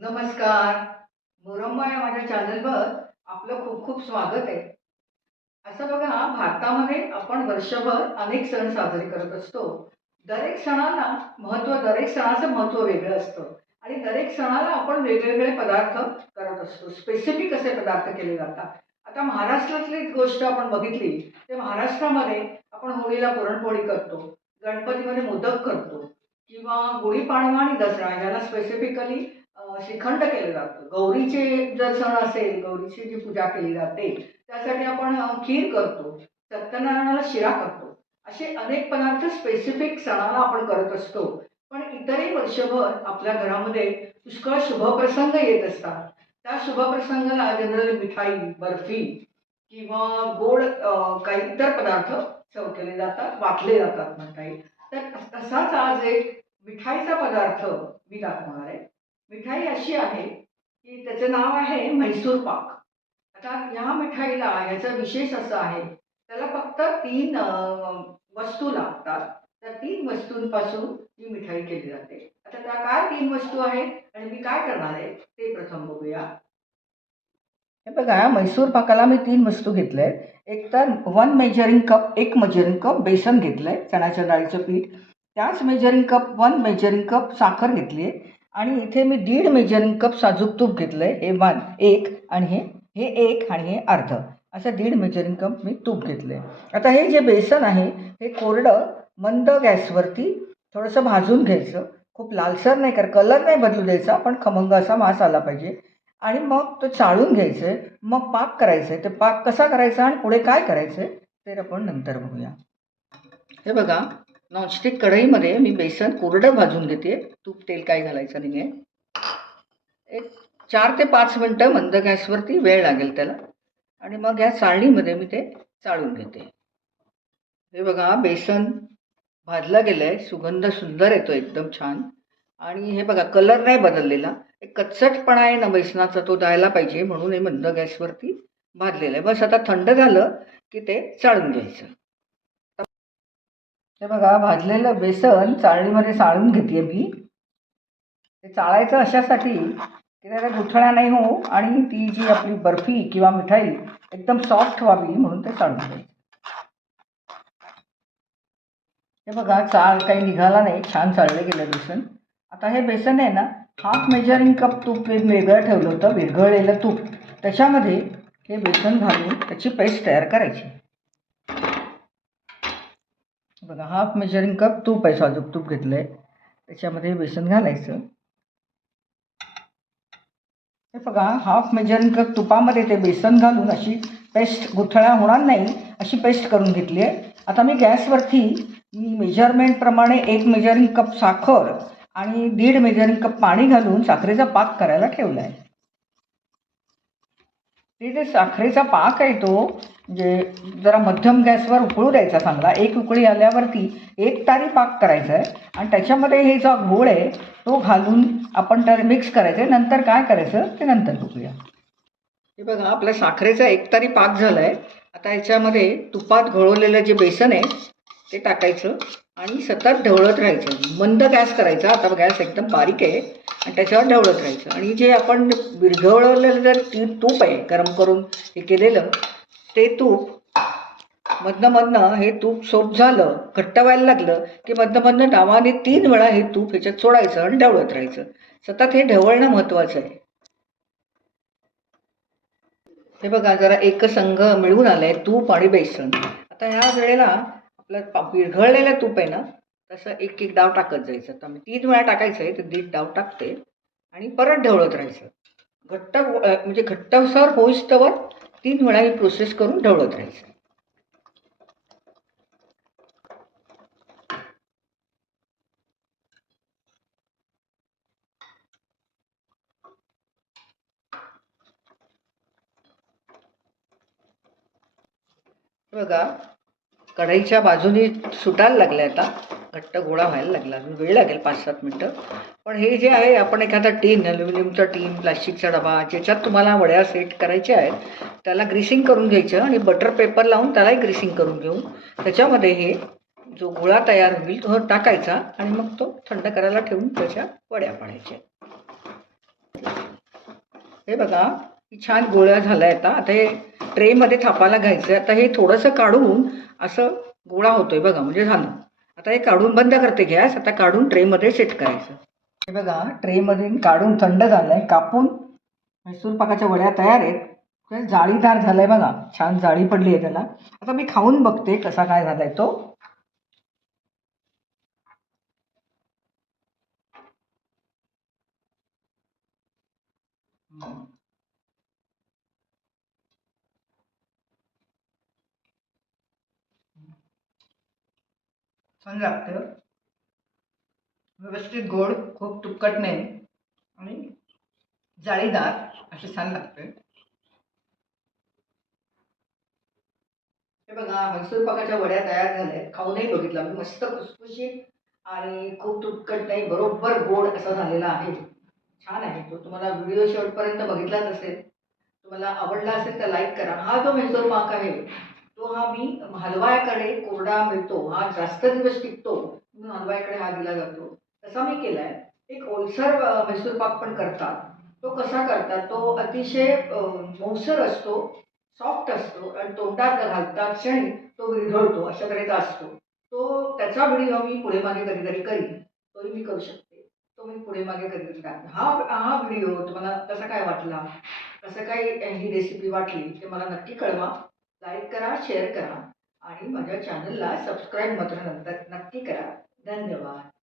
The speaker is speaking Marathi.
नमस्कार. मोरंबा या माझ्या चॅनलवर आपलं खूप खूप स्वागत आहे. असं बघा भारतामध्ये आपण वर्षभर अनेक सण साजरे करत असतो. दरेक सणाला महत्त्व दरेक सणाचं महत्त्व वेगळं असतं. आणि दरेक सणाला आपण वेगवेगळे पदार्थ करत असतो. स्पेसिफिक असे पदार्थ केले जातात. आता महाराष्ट्रातली गोष्ट आपण बघितली ते महाराष्ट्रामध्ये आपण होळीला पुरणपोळी करतो गणपतीमध्ये मोदक करतो किंवा गुढीपाडवा आणि दसरा याला स्पेसिफिकली श्रीखंड केलं जातं गौरीचे जर सण असेल गौरीची जी पूजा केली जाते त्यासाठी आपण खीर करतो सत्यनारायणाला शिरा करतो. असे अनेक पदार्थ स्पेसिफिक सणाला आपण करत असतो. पण इतरही वर्षभर आपल्या घरामध्ये पुष्कळ शुभप्रसंग येत असतात. त्या शुभप्रसंगाला जनरली मिठाई बर्फी किंवा गोड काही इतर पदार्थ सर्व केले जातात वाटले जातात म्हणता येईल. तर तसाच आज एक मिठाईचा पदार्थ मी दाखवणार आहे. मिठाई अशी आहे की त्याचं नाव आहे म्हैसूर पाक. आता ह्या मिठाईला ह्याचं विशेष असं आहे त्याला फक्त तीन वस्तू लागतात. त्या तीन वस्तूंपासून ही मिठाई केली जाते. आता त्या काय तीन वस्तू आहेत आणि मी काय करणार आहे ते प्रथम बघूया. हे बघा मैसूर पाकाला मी तीन वस्तू घेतल्या आहेत एक तर वन मेजरिंग कप एक मेजरिंग कप बेसन घेतलं आहे चण्याच्या डाळीचं पीठ. त्याच measuring cup one measuring cup साखर घेतली आहे आणि इथे मी दीड मेजरिंग कप साजूक तूप घेतलं आहे हे वन एक आणि हे हे एक आणि हे अर्ध. असं दीड मेजरिंग कप मी तूप घेतलं आहे आता हे जे बेसन आहे हे कोरडं मंद गॅसवरती थोडंसं भाजून घ्यायचं. खूप लालसर नाही कर कलर नाही बदलू द्यायचा पण खमंग असा मास आला पाहिजे. आणि मग तो चाळून घ्यायचं आहे मग पाक करायचं आहे ते पाक कसा करायचा आणि पुढे काय करायचं आहे ते आपण नंतर बघूया. हे बघा नॉनस्टिक कढईमध्ये मी बेसन कोरडं भाजून घेते. तूप तेल काय घालायचं नाही आहे एक चार ते पाच मिनटं मंद गॅसवरती वेळ लागेल त्याला. आणि मग या चाळणीमध्ये मी ते चाळून घेते. हे बघा बेसन भाजलं गेलं आहे सुगंध सुंदर येतो एकदम छान. आणि हे बघा कलर नाही बदललेला. एक कच्चटपणा आहे ना बेसनाचा तो द्यायला पाहिजे. म्हणून हे मंद गॅसवरती भाजलेलं आहे. बस आता थंड झालं की ते चाळून घ्यायचं. हे बघा भाजलेलं बेसन चाळणीमध्ये चाळून घेते मी. ते चाळायचं अशासाठी की त्याला गुठळ्या नाही हो आणि ती जी आपली बर्फी किंवा मिठाई एकदम सॉफ्ट व्हावी म्हणून ते चाळून घ्यायचं. हे बघा चाळ काही निघाला नाही. छान चाळलं गेलं बेसन. आता हे बेसन आहे ना हाफ मेजरिंग कप तूप एक वेगळं ठेवलं होतं विरघळलेलं तूप. त्याच्यामध्ये हे बेसन घालून त्याची पेस्ट तयार करायची. बघा हाफ मेजरिंग कप तूप आहे साजूक तूप घेतलं आहे त्याच्यामध्ये बेसन घालायचं. हे बघा हाफ मेजरिंग कप तुपामध्ये ते बेसन घालून अशी पेस्ट गुठळ्या होणार नाही अशी पेस्ट करून घेतली आहे. आता मी गॅसवरती मी मेजरमेंटप्रमाणे एक मेजरिंग कप साखर आणि दीड मेजरिंग कप पाणी घालून साखरेचा पाक करायला ठेवला आहे. ते जे साखरेचा पाक आहे तो जे जरा मध्यम गॅसवर उकळू द्यायचा चांगला एक उकळी आल्यावरती एक तारी पाक करायचा आहे आणि त्याच्यामध्ये हे जो घोळ आहे तो घालून आपण तर मिक्स करायचं आहे नंतर काय करायचं ते नंतर बघूया. हे बघा आपल्या साखरेचा एक तारी पाक झाला आहे आता याच्यामध्ये तुपात घोळवलेलं जे बेसन आहे ते टाकायचं आणि सतत ढवळत राहायचं. मंद गॅस करायचा. आता गॅस एकदम बारीक आहे आणि त्याच्यावर ढवळत राहायचं. आणि जे आपण विरघळवलेलं जर ती तूप आहे गरम करून हे केलेलं ते तूप मधनं मधनं हे तूप सोप झालं घट्ट व्हायला लागलं की मधनं मधनं डावाने तीन वेळा हे तूप ह्याच्यात सोडायचं आणि ढवळत राहायचं. सतत हे ढवळणं महत्त्वाचं आहे. हे बघा जरा एकसंघ मिळून आलंय तूप आणि बेसन. आता ह्या वेळेला आपलं विरघळलेलं तूप आहे ना तसं एक एक डाव टाकत जायचं. तर मी तीन वेळा टाकायचं आहे तर दीड डाव टाकते आणि परत ढवळत राहायचं. घट्ट म्हणजे घट्टसर होईस्तवर तीन वेळा ही प्रोसेस करून ढवळत राहायचं. बघा कढईच्या बाजूनी सुटायला लागल्या आता. घट्ट गोळा व्हायला लागला. अजून वेळ लागेल पाच सात मिनटं. पण हे जे आहे आपण एखादा टीन ॲल्युमिनियमचा टीन प्लास्टिकचा डबा ज्याच्यात तुम्हाला वड्या सेट करायच्या आहेत त्याला ग्रीसिंग करून घ्यायचं आणि बटर पेपर लावून त्यालाही ग्रीसिंग करून घेऊन त्याच्यामध्ये हे जो गोळा तयार होईल तो टाकायचा आणि मग तो थंड करायला ठेवून त्याच्या वड्या पाडायच्या. हे बघा छान गोळ्या झाल्या आता. आता हे ट्रेमध्ये थापायला घ्यायचं आता हे थोडंसं काढून असं गोळा होतोय बघा म्हणजे झालं. आता हे काढून बंद करते गॅस आता काढून ट्रेमध्ये सेट करायचं. हे बघा ट्रेमध्ये काढून थंड झालं आहे कापून मैसूर पाकाच्या वड्या तयार आहेत. जाळीदार झालं आहे बघा छान जाळी पडली आहे त्याला. आता मी खाऊन बघते कसा काय झाला आहे तो. हम्म. छान लागतं. व्यवस्थित गोड खूप तुपकट नाही. आणि जाळीदार असे छान लागते. हे बघा म्हैसूर पाकाच्या वड्या तयार झाल्या आहेत खाऊनही बघितला. मी मस्त खुसखुशीत आणि खूप तुपकट नाही बरोबर गोड असा झालेला आहे. छान आहे तो. तुम्हाला व्हिडिओ शेवटपर्यंत बघितलाच असेल. तुम्हाला आवडला असेल तर लाईक करा. हा जो म्हैसूर पाक आहे तो हा मी हलवायाकडे कोरडा मिळतो हा जास्त दिवस टिकतो म्हणून हलवायाकडे हा दिला जातो. तसा मी केला आहे एक ओलसर मैसूर म्हैसूर पाक पण करतात. तो कसा करतात? तो अतिशय मौसर असतो सॉफ्ट असतो आणि तोंडात घालता क्षणी तो विरघळतो अशा तऱ्हेचा असतो. तो त्याचा व्हिडिओ मी पुढे मागे कधीतरी करीन. तोही मी करू शकते. तो मी पुढे मागे कधीतरी टाकते हा हा व्हिडिओ तुम्हाला कसा काय वाटला? कसं काय ही रेसिपी वाटली ते मला नक्की कळवा. लाईक करा शेअर करा आणि माझ्या चॅनलला सबस्क्राईब मात्र नंतर नक्की करा. धन्यवाद.